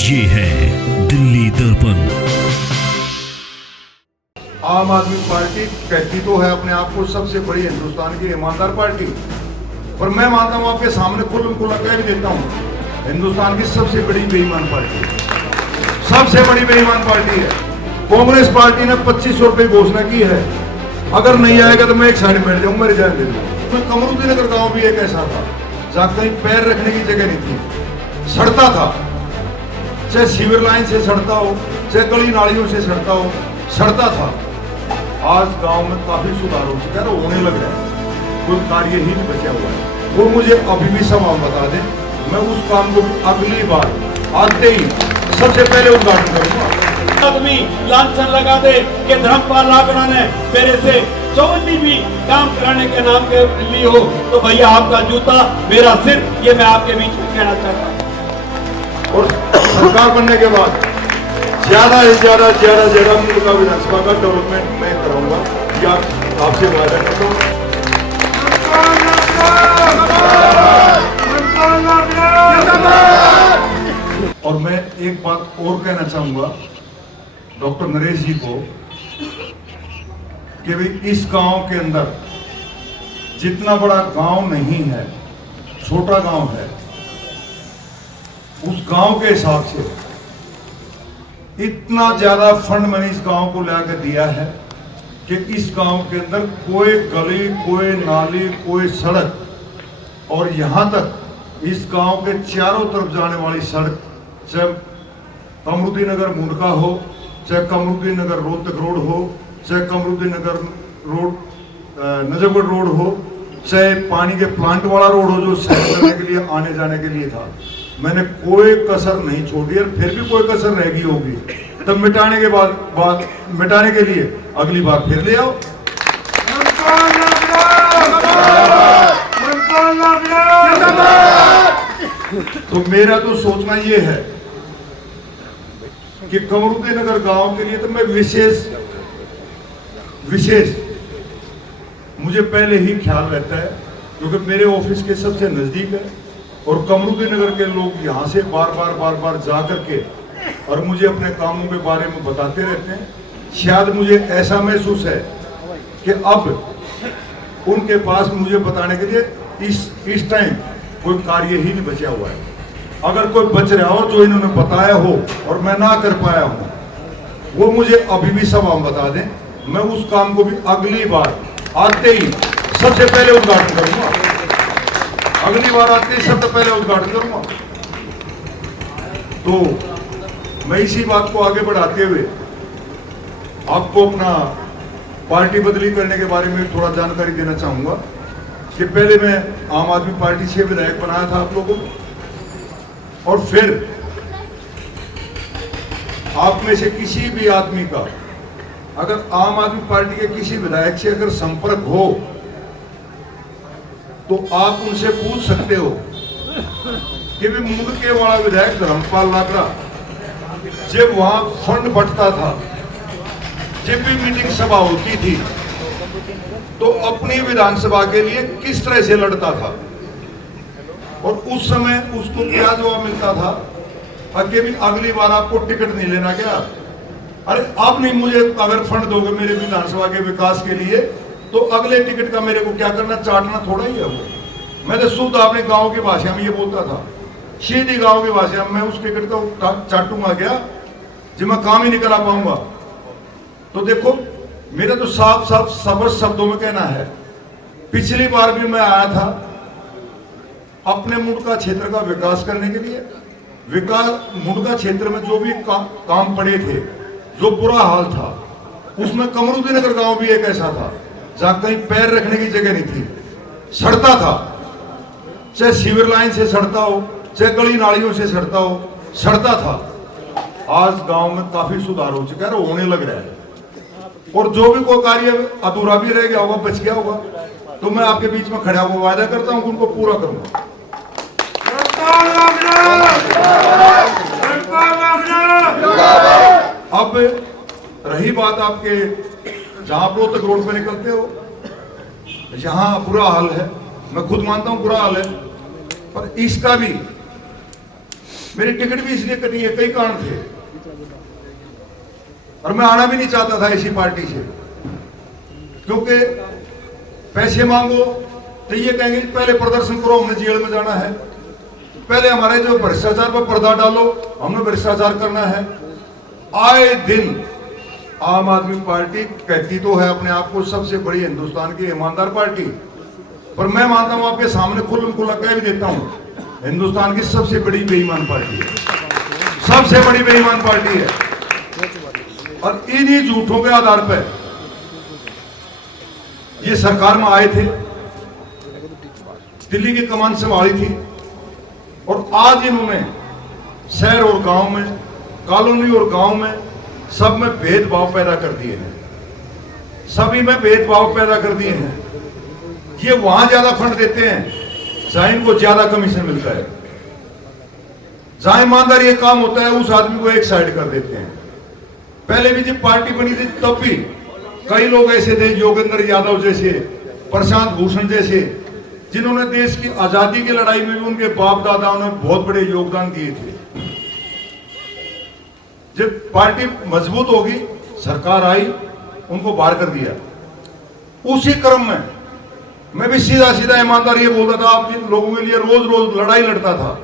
ये है दिल्ली दर्पण। आम आदमी पार्टी कहती तो है अपने आप को सबसे बड़ी हिंदुस्तान की ईमानदार पार्टी, पर मैं मानता हूं आपके सामने खुल्लम खुल्ला कह भी देता हूं, हिंदुस्तान की सबसे बड़ी बेईमान पार्टी, सबसे बड़ी बेईमान पार्टी है। कांग्रेस पार्टी ने 2500 रुपए घोषणा की है, अगर नहीं आएगा तो मैं एक साइड बैठ जाऊंगा, मेरे जान दे दूंगा। कमरुद्दीन नगर गांव भी एक ऐसा था जहां कहीं पैर रखने की जगह नहीं थी, सड़ता था, चाहे सीवर लाइन से सड़ता हो, चाहे गली नालियों से सड़ता हो, सड़ता था। आज गांव में काफी सुधार हो चुका है, होने लग रहा है, कोई कार्य ही नहीं बचा हुआ है। वो मुझे अभी भी सवाल बता दें, मैं उस काम को अगली बार आते ही सबसे पहले उद्घाटन करूंगा। आदमी लांछन लगा दे कि धर्मपाल लाकड़ा ने मेरे से 54 भी काम कराने के नाम के लिए हो, तो भैया आपका जूता मेरा सिर, ये मैं आपके बीच में कहना चाहता हूँ। और सरकार बनने के बाद ज्यादा से ज्यादा मुल्का विधानसभा का डेवलपमेंट मैं कराऊंगा, या आपसे वादा करता हूँ। और मैं एक बात और कहना चाहूंगा डॉक्टर नरेश जी को कि भाई इस गांव के अंदर जितना बड़ा गांव नहीं है, छोटा गांव है, उस गांव के हिसाब से इतना ज्यादा फंड मैंने इस गांव को लाकर दिया है कि इस गांव के अंदर कोई गली, कोई नाली, कोई सड़क, और यहां तक इस गांव के चारों तरफ जाने वाली सड़क, चाहे कमरुद्दीन नगर मुंडका हो, चाहे कमरुद्दीन नगर रोहतक रोड हो, चाहे कमरुद्दीन नगर रोड नजफगढ़ रोड हो, चाहे पानी के प्लांट वाला रोड हो जो सैर करने के लिए आने जाने के लिए था, मैंने कोई कसर नहीं छोड़ी। और फिर भी कोई कसर रह गई होगी तब मिटाने के बाद मिटाने के लिए अगली बार फिर ले आओ। तो मेरा तो सोचना ये है कि कमरुद्दीन नगर गांव के लिए तो मैं विशेष मुझे पहले ही ख्याल रहता है, क्योंकि मेरे ऑफिस के सबसे नजदीक है और कमरुद्दीन नगर के लोग यहाँ से बार बार जा करके और मुझे अपने कामों के बारे में बताते रहते हैं। शायद मुझे ऐसा महसूस है कि अब उनके पास मुझे बताने के लिए इस टाइम कोई कार्य ही नहीं बचा हुआ है। अगर कोई बच रहा हो जो इन्होंने बताया हो और मैं ना कर पाया हूं, वो मुझे अभी भी सब हम बता दें, मैं उस काम को भी अगली बार आते ही सबसे पहले उद्घाटन करूंगा। अगली बार आते ही सबसे पहले उद्घाटन करूंगा। तो मैं इसी बात को आगे बढ़ाते हुए आपको अपना पार्टी बदली करने के बारे में थोड़ा जानकारी देना चाहूंगा कि पहले मैं आम आदमी पार्टी से विधायक बनाया था आप लोगों को, और फिर आप में से किसी भी आदमी का अगर आम आदमी पार्टी के किसी विधायक से अगर संपर्क हो तो आप उनसे पूछ सकते हो कि भी मुंडके वाला विधायक धर्मपाल लाकड़ा जब वहां फंड बंटता था, जब भी मीटिंग सभा होती थी, तो अपनी विधानसभा के लिए किस तरह से लड़ता था और उस समय उसको क्या जवाब मिलता था, कि भी अगली बार आपको टिकट नहीं लेना क्या? अरे अब नहीं, मुझे अगर फंड दोगे मेरे विधानसभा के विकास के लिए तो अगले टिकट का मेरे को क्या करना, चाटना थोड़ा ही है वो। मैं तो शुद्ध अपने गांव की भाषा में ये बोलता था, सीधी गांव की भाषा में, मैं उस टिकट को चाटूंगा क्या जब मैं काम ही नहीं करा पाऊंगा। तो देखो मेरा तो साफ स्पष्ट शब्दों में कहना है, पिछली बार भी मैं आया था अपने मुंडका क्षेत्र का विकास करने के लिए। मुंडका क्षेत्र में जो भी काम पड़े थे, जो बुरा हाल था, उसमें कमरुद्दीन नगर गांव भी एक ऐसा था जहां कहीं पैर रखने की जगह नहीं थी, सड़ता था, चाहे सीवर लाइन से सड़ता हो, चाहे गली नालियों से सड़ता हो, सड़ता था। आज गांव में काफी सुधार हो चुका है, होने लग रहा है, और जो भी कोई कार्य अधूरा भी रह गया होगा, बच गया होगा, तो मैं आपके बीच में खड़ा हुआ वायदा करता हूं कि उनको पूरा करूंगा। अब रही बात आपके जहां आप रोहतक रोड पे निकलते हो, यहां बुरा हाल है, मैं खुद मानता हूं बुरा हाल है, पर इसका भी मेरी टिकट भी इसलिए कटी है, कई कारण थे, और मैं आना भी नहीं चाहता था इसी पार्टी से, क्योंकि पैसे मांगो तो ये कहेंगे पहले प्रदर्शन करो, हमने जेल में जाना है, पहले हमारे जो भ्रष्टाचार पर पर्दा डालो, हमने भ्रष्टाचार करना है। आए दिन आम आदमी पार्टी कहती तो है अपने आप को सबसे बड़ी हिंदुस्तान की ईमानदार पार्टी, पर मैं मानता हूं आपके सामने खुल्लम खुल्ला कह भी देता हूं, हिंदुस्तान की सबसे बड़ी बेईमान पार्टी है, सबसे बड़ी बेईमान पार्टी है। और इन्हीं झूठों के आधार पर ये सरकार में आए थे, दिल्ली की कमान संभाली थी, और आज इन्होंने शहर और गांव में, कॉलोनी और गांव में सब में भेदभाव पैदा कर दिए हैं, सभी में भेदभाव पैदा कर दिए हैं। ये वहां ज्यादा फंड देते हैं जहां इनको ज्यादा कमीशन मिलता है, जहां ईमानदारी ये काम होता है उस आदमी को एक साइड कर देते हैं। पहले भी जब पार्टी बनी थी तब भी कई लोग ऐसे थे, योगेंद्र यादव जैसे, प्रशांत भूषण जैसे, जिन्होंने देश की आजादी की लड़ाई में भी उनके बाप दादाओं ने बहुत बड़े योगदान दिए थे। जब पार्टी मजबूत होगी, सरकार आई, उनको बाहर कर दिया। उसी क्रम में मैं भी सीधा सीधा ईमानदार ये बोलता था, आप जिन लोगों के लिए रोज रोज लड़ाई लड़ता था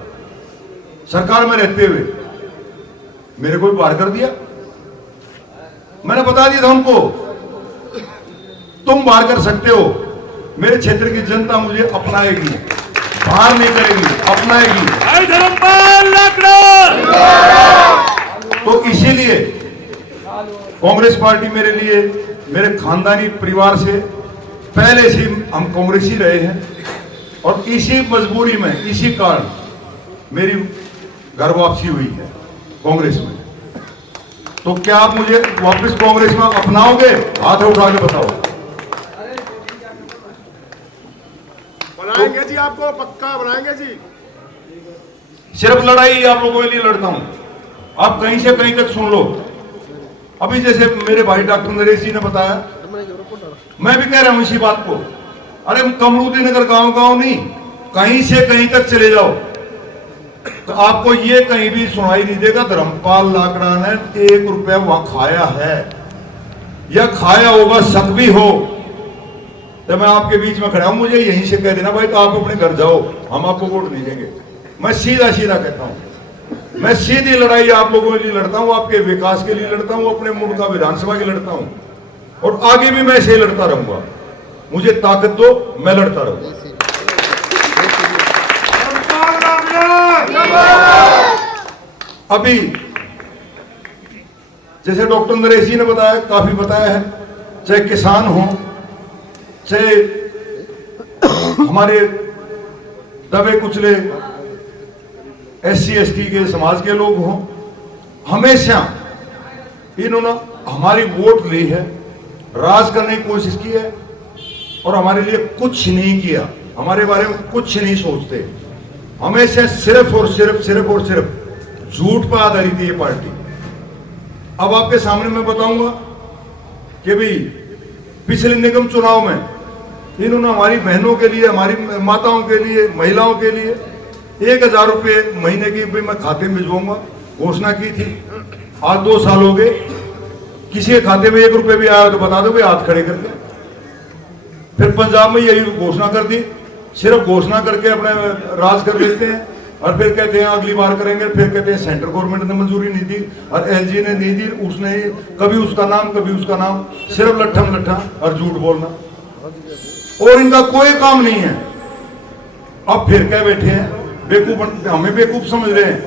सरकार में रहते हुए, मेरे को भी बाहर कर दिया। मैंने बता दिया था उनको, तुम बाहर कर सकते हो, मेरे क्षेत्र की जनता मुझे अपनाएगी, बाहर नहीं करेगी, अपनाएगी। तो इसीलिए कांग्रेस पार्टी मेरे लिए, मेरे खानदानी परिवार से पहले से हम कांग्रेसी रहे हैं, और इसी मजबूरी में, इसी कारण मेरी घर वापसी हुई है कांग्रेस में। तो क्या आप मुझे वापस कांग्रेस में अपनाओगे? हाथ उठा के बताओ। बनाएंगे जी, आपको पक्का बनाएंगे जी। सिर्फ लड़ाई आप लोगों के लिए लड़ता हूं, आप कहीं से कहीं तक सुन लो। अभी जैसे मेरे भाई डॉक्टर नरेश जी ने बताया, मैं भी कह रहा हूं इसी बात को। अरे कमरूदी नगर गांव गांव नहीं, कहीं से कहीं तक चले जाओ तो आपको ये कहीं भी सुनाई नहीं देगा धर्मपाल लाकड़ा ने 1 रुपया वहां खाया है या खाया होगा, शक भी हो तो मैं आपके बीच में खड़ा हूं, मुझे यहीं से कह देना भाई तो आप अपने घर जाओ, हम आपको वोट नहीं देंगे। मैं सीधा सीधा कहता हूं, मैं सीधी लड़ाई आप लोगों के लिए लड़ता हूं, आपके विकास के लिए लड़ता हूं, अपने मुल्क विधानसभा के लड़ता हूं, और आगे भी मैं ऐसे ही लड़ता रहूंगा। मुझे ताकत दो, मैं लड़ता रहूंगा। अभी जैसे डॉक्टर नरेश जी ने बताया, काफी बताया है, चाहे किसान हो, चाहे हमारे दबे कुचले SC ST के समाज के लोग हों, हमेशा इन्होंने हमारी वोट ली है, राज करने की कोशिश की है, और हमारे लिए कुछ नहीं किया, हमारे बारे में कुछ नहीं सोचते। हमेशा सिर्फ और सिर्फ झूठ पर आधारित है ये पार्टी। अब आपके सामने मैं बताऊंगा कि भाई पिछले निगम चुनाव में इन्होंने हमारी बहनों के लिए, हमारी माताओं के लिए, महिलाओं के लिए 1000 रुपये महीने की भी मैं खाते में भिजवाऊंगा घोषणा की थी। आज 2 साल हो गए, किसी के खाते में 1 रुपये भी आया तो बता दो भाई, हाथ खड़े करके। फिर पंजाब में यही घोषणा कर दी, सिर्फ घोषणा करके अपने राज कर लेते हैं, और फिर कहते हैं अगली बार करेंगे, फिर कहते हैं सेंट्रल गवर्नमेंट ने मंजूरी नहीं दी और LG ने नहीं दी, उसने कभी उसका नाम कभी उसका नाम, सिर्फ लट्ठा और झूठ बोलना, और इनका कोई काम नहीं है। अब फिर क्या बैठे हैं बेवकूफ, हमें बेवकूफ समझ रहे हैं।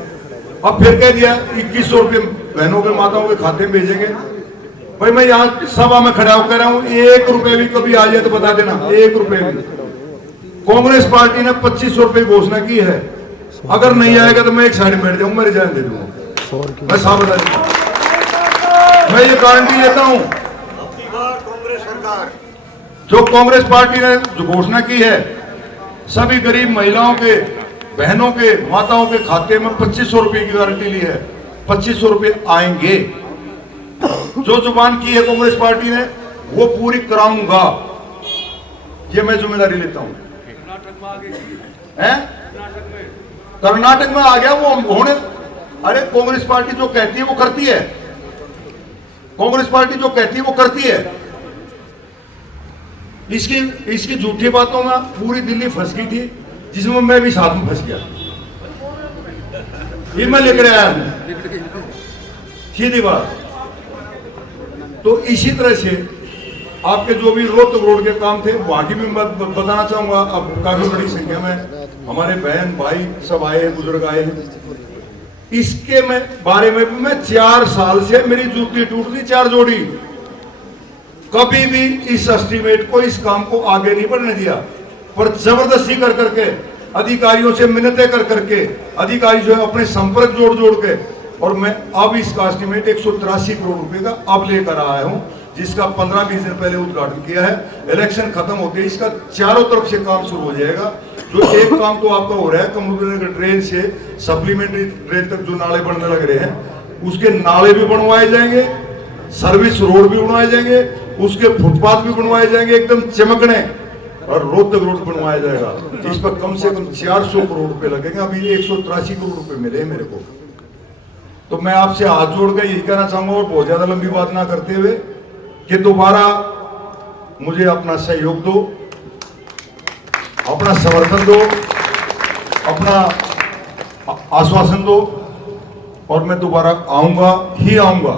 अब फिर कह दिया 2100 रुपये बहनों के माताओं के खाते में भेजेंगे। भाई मैं यहाँ सभा में खड़ा होकर रहा हूँ, 1 रुपये भी कभी आ जाए तो बता देना, 1 रुपये भी। कांग्रेस पार्टी ने 2500 रुपये घोषणा की है, अगर नहीं आएगा तो मैं एक साइड में बैठ जाऊंगा, मेरी जान दे दूंगा, मैं साफ बता दूंगा, मैं ये गारंटी देता हूं। कांग्रेस सरकार जो कांग्रेस पार्टी ने जो घोषणा की है, सभी गरीब महिलाओं के, बहनों के, माताओं के खाते में 2500 रुपये की गारंटी ली है, 2500 रुपये आएंगे। जो जुबान की है कांग्रेस पार्टी ने वो पूरी कराऊंगा, ये मैं जिम्मेदारी लेता हूं। कर्नाटक में आ गया वो होने, अरे कांग्रेस पार्टी जो कहती है वो करती है, कांग्रेस पार्टी जो कहती है वो करती है। इसकी झूठी बातों में पूरी दिल्ली फंस गई थी, जिसमें मैं भी साथ में फंस गया। ये मैं लेकर आया हूं, सीधी बात। तो इसी तरह से आपके जो भी रोहतक रोड के काम थे वहां की भी मैं बताना चाहूंगा। अब काफी बड़ी संख्या में हमारे बहन भाई सब आए हैं, बुजुर्ग आए हैं। इसके बारे में भी मैं 4 साल से मेरी जूती टूट गई 4 जोड़ी। कभी भी इस एस्टीमेट को, इस काम को आगे नहीं बढ़ने दिया, पर जबरदस्ती कर करके, अधिकारियों से मिन्नतें कर करके, अधिकारी जो है अपने संपर्क जोड़ के, और मैं अब इसका एस्टीमेट 183 करोड़ रुपए का अब लेकर आया हूं, जिसका 15-20 दिन पहले उद्घाटन किया है। इलेक्शन खत्म होते ही इसका चारों तरफ से काम शुरू हो जाएगा। जो एक काम तो आपका हो रहा है, कमरूनगर ड्रेन से सप्लीमेंट्री ड्रेन तक जो नाले बनने लग रहे हैं, उसके नाले भी बनवाए जाएंगे, सर्विस रोड भी बनवाए जाएंगे, उसके फुटपाथ भी बनवाए जाएंगे एकदम चमकने, और रोहतक रोड बनवाया जाएगा, जिस पर कम से कम 400 करोड़ रुपए लगेंगे। अभी 183 करोड़ रुपए मिले मेरे को। तो मैं आपसे हाथ जोड़ कर यही कहना चाहूंगा, और बहुत ज्यादा लंबी बात ना करते हुए, कि दोबारा मुझे अपना सहयोग दो, अपना समर्थन दो, अपना आश्वासन दो, और मैं दोबारा आऊंगा ही आऊंगा।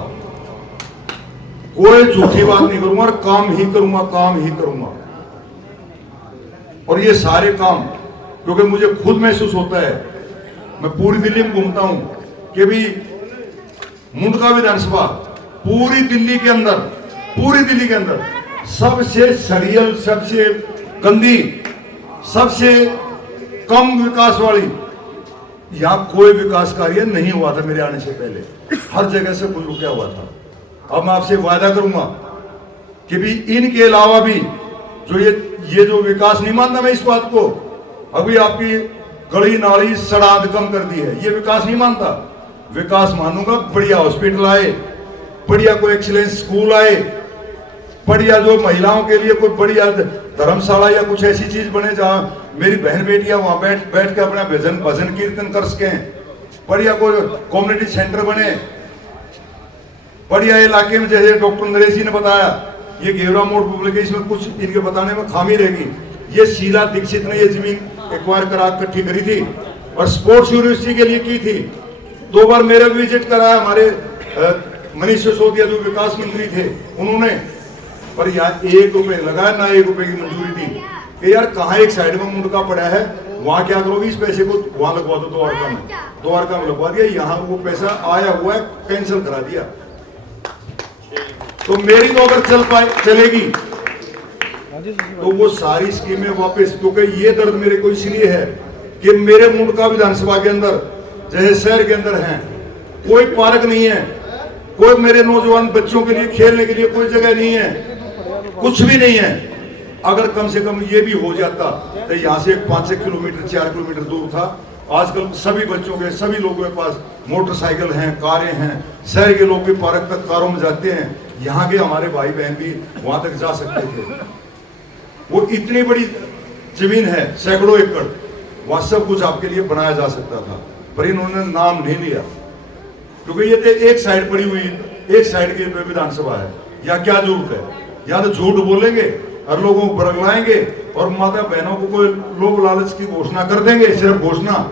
कोई झूठी बात नहीं करूंगा, और काम ही करूंगा। और ये सारे काम, क्योंकि मुझे खुद महसूस होता है, मैं पूरी दिल्ली में घूमता हूं, कि भी मुंडका विधानसभा पूरी दिल्ली के अंदर सबसे सड़ियल, सबसे गंदी, सबसे कम विकास वाली, यहां कोई विकास कार्य नहीं हुआ था मेरे आने से पहले। हर जगह से कुछ रुका हुआ था। अब मैं आपसे वादा करूंगा कि भी इनके अलावा भी जो ये जो विकास नहीं मानता मैं इस बात को, अभी आपकी गली नाली सड़ाद कम कर दी है, ये विकास नहीं मानता। विकास मानूंगा बढ़िया हॉस्पिटल आए, बढ़िया कोई एक्सीलेंस स्कूल आए, बढ़िया जो महिलाओं के लिए कोई बढ़िया धर्मशाला या कुछ ऐसी चीज बने जहां मेरी बहन बेटियां वहां बैठ के अपना भजन कीर्तन कर सकें, बढ़िया कोई कम्युनिटी सेंटर बने, बढ़िया इलाके में, जैसे डॉक्टर नरेश जी ने बताया, ये घेवरा मोड़ पब्लिक है, इसमें कुछ इनके बताने में खामी रहेगी। ये शीला दीक्षित ने ये जमीन एक्वायर करा इकट्ठी करी थी और स्पोर्ट्स यूनिवर्सिटी के लिए की थी। 2 बार मेरा विजिट कराया हमारे मनीष सिसोदिया जो विकास मंत्री थे उन्होंने, पर यहाँ 1 रुपए लगाया ना, 1 रुपए की मंजूरी दी कि यार कहाँ एक साइड में मुंडका पड़ा है, वहां क्या करोगे, इस पैसे को वहां लगवा दो, द्वारका में लगवा दिया। यहाँ वो पैसा आया हुआ है, कैंसिल करा दिया। तो मेरी तो अगर चलेगी तो वो सारी स्कीमें वापस, क्योंकि ये दर्द मेरे को इसलिए है कि मेरे मुंडका विधानसभा के अंदर, जैसे शहर के अंदर हैं, कोई पार्क नहीं है, कोई मेरे नौजवान बच्चों के लिए खेलने के लिए कोई जगह नहीं है, कुछ भी नहीं है। अगर कम से कम ये भी हो जाता तो यहाँ से 5 किलोमीटर 4 किलोमीटर दूर था। आजकल सभी बच्चों के, सभी लोगों के पास मोटरसाइकिल हैं, कारें हैं, शहर के लोग भी पार्क तक कारों में जाते हैं, यहाँ के हमारे भाई बहन भी वहां तक जा सकते थे। वो इतनी बड़ी जमीन है, सैकड़ों एकड़, वहां सब कुछ आपके लिए बनाया जा सकता था, पर इन्होंने नाम नहीं लिया, क्योंकि ये तो एक साइड पड़ी हुई, एक साइड की विधानसभा है। या क्या जरूरत है, या तो झूठ बोलेंगे और लोगों को बरगलाएंगे और माता बहनों को कोई लोभ लालच की घोषणा कर देंगे, सिर्फ घोषणा,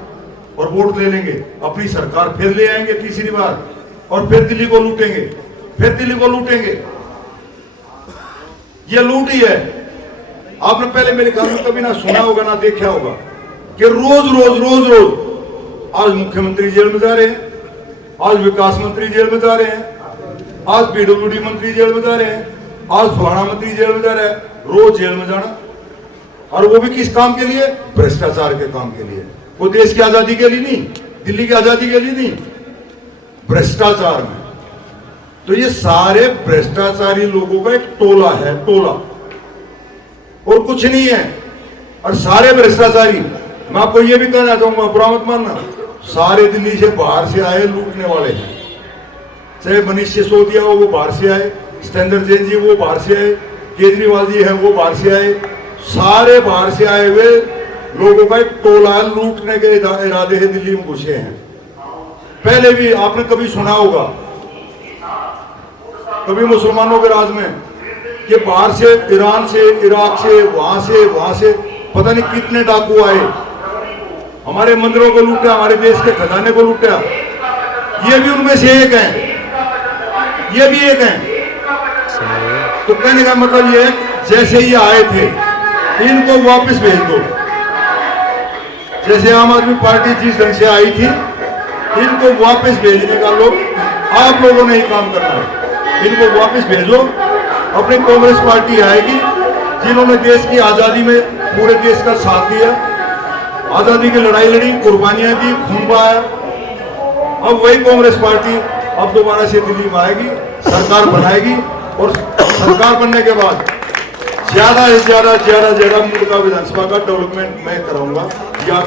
और वोट ले लेंगे, अपनी सरकार फिर ले आएंगे तीसरी बार, और फिर दिल्ली को लूटेंगे। ये लूट ही है। आपने पहले मेरे ख्याल में कभी ना सुना होगा ना देखा होगा कि रोज आज मुख्यमंत्री जेल में जा रहे हैं, आज विकास मंत्री जेल में जा रहे हैं, आज पीडब्ल्यूडी मंत्री जेल में जा रहे हैं, आज फलाना मंत्री जेल में जा रहा है। रोज जेल में जाना, और वो भी किस काम के लिए, भ्रष्टाचार के काम के लिए। वो देश की आजादी के लिए नहीं, दिल्ली की आजादी के लिए नहीं, भ्रष्टाचार में। तो ये सारे भ्रष्टाचारी लोगों का एक टोला है, और कुछ नहीं है। और सारे भ्रष्टाचारी, मैं आपको ये भी कहना चाहूंगा, बुरा मत मानना, सारे दिल्ली से बाहर से आए लूटने वाले हैं। चाहे मनीष सिसोदिया हो, वो बाहर से आए, सत्येंद्र जैन जी वो बाहर से आए, केजरीवाल जी हैं वो बाहर से आए, सारे बाहर से आए हुए लोगों का एक टोला लूटने के इरादे है, दिल्ली में घुसे हैं। पहले भी आपने कभी सुना होगा, कभी मुसलमानों के राज में कि बाहर से, ईरान से, इराक से, वहां से पता नहीं कितने डाकू आए, हमारे मंदिरों को लूटा, हमारे देश के खजाने को लूटा। ये भी उनमें से एक हैं, ये भी एक हैं। तो कहने का मतलब ये है, जैसे ये आए थे इनको वापस भेज दो। जैसे आम आदमी पार्टी जिस ढंग से आई थी, इनको वापस भेजने का आप लोगों ने ही काम करना है। इनको वापस भेजो। अपनी कांग्रेस पार्टी आएगी, जिन्होंने देश की आजादी में पूरे देश का साथ दिया, आजादी की लड़ाई लड़ी, कुर्बानियां दी, खून बहाया। अब वही कांग्रेस पार्टी अब दोबारा से दिल्ली में आएगी, सरकार बनाएगी, और सरकार बनने के बाद ज्यादा से ज्यादा मुल्क का विधानसभा का डेवलपमेंट मैं कराऊंगा, या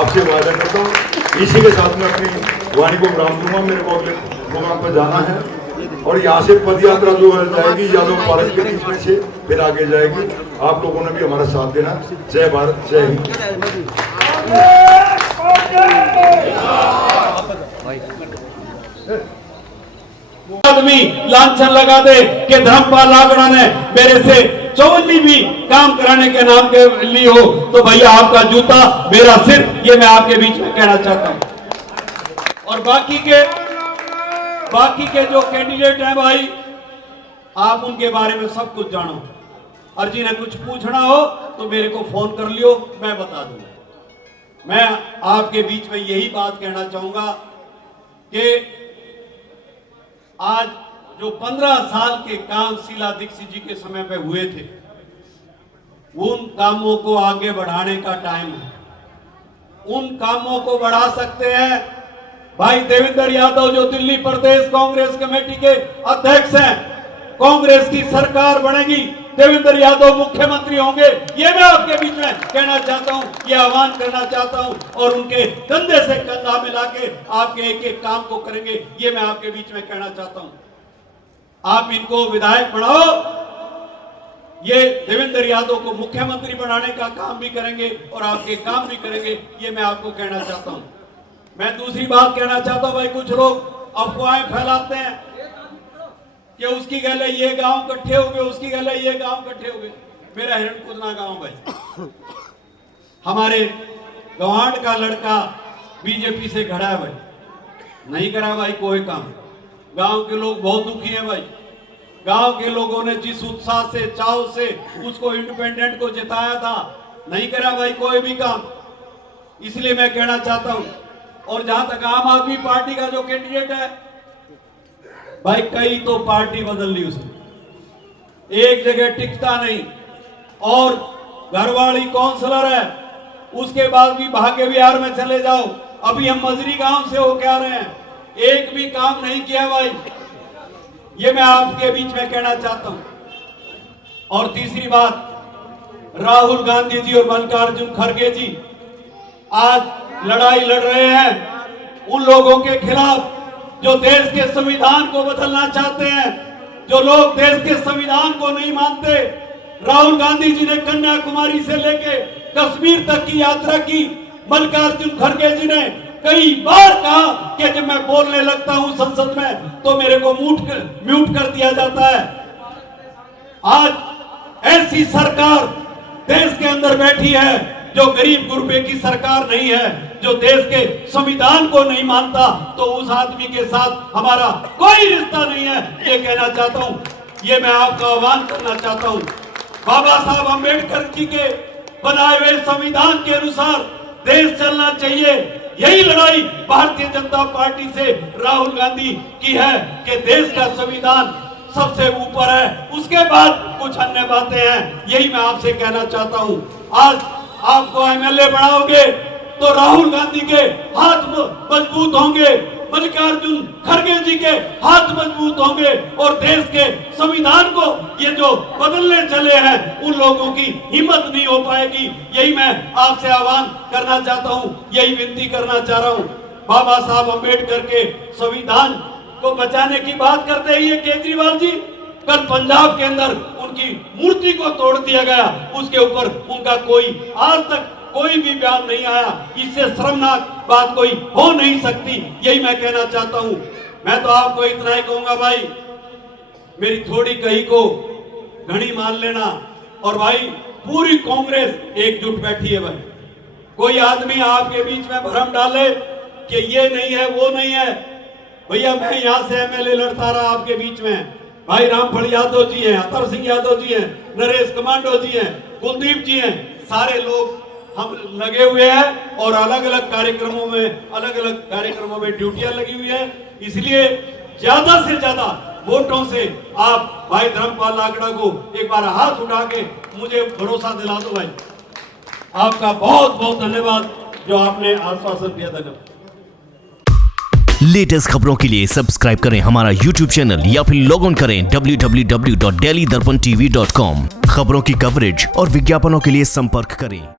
आपसे वादा करता हूँ। इसी के साथ में अपनी वाणी को विराम दूंगा। मेरे को अगले प्रोग्राम पर जाना है, और यहाँ से पद यात्रा जो जाएगी यादव पार्क के बीच में से फिर आगे जाएगी। आप लोगों ने भी हमारा साथ देना। जय भारत, जय हिंद। आदमी लांछन लगा दे कि धर्मपाल लाकड़ा ने मेरे से 54 भी काम कराने के नाम के लिए हो, तो भैया आपका जूता मेरा सिर, ये मैं आपके बीच में कहना चाहता हूं। और बाकी के जो कैंडिडेट हैं भाई, आप उनके बारे में सब कुछ जानो, और जिन्हें कुछ पूछना हो तो मेरे को फोन कर लियो, मैं बता दूंगा। मैं आपके बीच में यही बात कहना चाहूंगा कि आज जो 15 साल के काम शीला दीक्षित जी के समय पे हुए थे, उन कामों को आगे बढ़ाने का टाइम है। उन कामों को बढ़ा सकते हैं भाई देवेंद्र यादव, जो दिल्ली प्रदेश कांग्रेस कमेटी के अध्यक्ष हैं। कांग्रेस की सरकार बनेगी, देवेंद्र यादव मुख्यमंत्री होंगे, ये मैं आपके बीच में कहना चाहता हूं, ये आह्वान करना चाहता हूं, और उनके कंधे से कंधा मिला के आपके एक एक काम को करेंगे, ये मैं आपके बीच में कहना चाहता हूं। आप इनको विधायक बनाओ, ये देवेंद्र यादव को मुख्यमंत्री बनाने का काम भी करेंगे और आपके काम भी करेंगे, ये मैं आपको कहना चाहता हूं। मैं दूसरी बात कहना चाहता हूं भाई, कुछ लोग अफवाहें फैलाते हैं कि उसकी गले ये गांव इकट्ठे हो गए, उसकी गले ये गांव इकट्ठे हो गए। मेरा हिरणकुदना गांव भाई, हमारे गवांड का लड़का बीजेपी से खड़ा है भाई, नहीं करा भाई कोई काम। गांव के लोग बहुत दुखी हैं भाई। गांव के लोगों ने जिस उत्साह से, चाव से उसको इंडिपेंडेंट को जिताया था, नहीं करा भाई कोई भी काम। इसलिए मैं कहना चाहता हूं, और जहां तक आम आदमी पार्टी का जो कैंडिडेट है भाई, कई तो पार्टी बदल ली उसने, एक जगह टिकता नहीं, और घरवाली काउंसलर है, उसके बाद भी भाग्य विहार में चले जाओ। अभी हम मजरी गांव से होके आ रहे हैं, एक भी काम नहीं किया भाई, ये मैं आपके बीच में कहना चाहता हूं। और तीसरी बात, राहुल गांधी जी और मल्लिकार्जुन खड़गे जी आज लड़ाई लड़ रहे हैं उन लोगों के खिलाफ जो देश के संविधान को बदलना चाहते हैं, जो लोग देश के संविधान को नहीं मानते। राहुल गांधी जी ने कन्याकुमारी से लेके कश्मीर तक की यात्रा की। मल्लिकार्जुन खड़गे जी ने कई बार कहा कि जब मैं बोलने लगता हूं संसद में तो मेरे को म्यूट कर दिया जाता है। आज ऐसी सरकार देश के अंदर बैठी है जो गरीब गुरबे की सरकार नहीं है, जो देश के संविधान को नहीं मानता, तो उस आदमी के साथ हमारा कोई रिश्ता नहीं है, ये कहना चाहता हूं, ये मैं आपका आह्वान करना चाहता हूं। बाबा साहब अंबेडकर जी के बनाए हुए संविधान के अनुसार देश चलना चाहिए। यही लड़ाई भारतीय जनता पार्टी से राहुल गांधी की है कि देश का संविधान सबसे ऊपर है, उसके बाद कुछ अन्य बातें हैं। यही मैं आपसे कहना चाहता हूं। आज आपको एमएलए बनाओगे तो राहुल गांधी के हाथ मजबूत होंगे, मल्लिकार्जुन खड़गे जी के हाथ मजबूत होंगे, और देश के संविधान को ये जो बदलने चले हैं उन लोगों की हिम्मत नहीं हो पाएगी। यही मैं आपसे आह्वान करना चाहता हूं, यही विनती करना चाह रहा हूं। बाबा साहब अंबेडकर के संविधान को बचाने की बात करते हैं ये केजरीवाल जी, कल पंजाब के अंदर उनकी मूर्ति को तोड़ दिया गया, उसके ऊपर उनका कोई आज तक कोई भी बयान नहीं आया। इससे शर्मनाक बात कोई हो नहीं सकती, यही मैं कहना चाहता हूं। मैं तो आपको इतना ही कहूंगा भाई, मेरी थोड़ी कही को घनी मान लेना। और भाई पूरी कांग्रेस एकजुट बैठी है भाई। कोई आदमी आपके बीच में भ्रम डाले कि ये नहीं है वो नहीं है, भैया मैं यहां से एमएलए लड़ता रहा आपके बीच में। भाई रामफल यादव जी हैं, अतर सिंह यादव जी हैं, नरेश कमांडो जी हैं, कुलदीप जी हैं, सारे लोग हम लगे हुए हैं और अलग अलग कार्यक्रमों में ड्यूटियां लगी हुई है। इसलिए ज्यादा से ज्यादा वोटों से आप भाई धर्मपाल लाकड़ा को एक बार हाथ उठा के मुझे भरोसा दिला दो भाई। आपका बहुत बहुत धन्यवाद जो आपने आश्वासन दिया। धन्यवाद। लेटेस्ट खबरों के लिए सब्सक्राइब करें हमारा YouTube चैनल या फिर लॉग ऑन करें www.delhidarpantv.com। खबरों की कवरेज और विज्ञापनों के लिए संपर्क करें।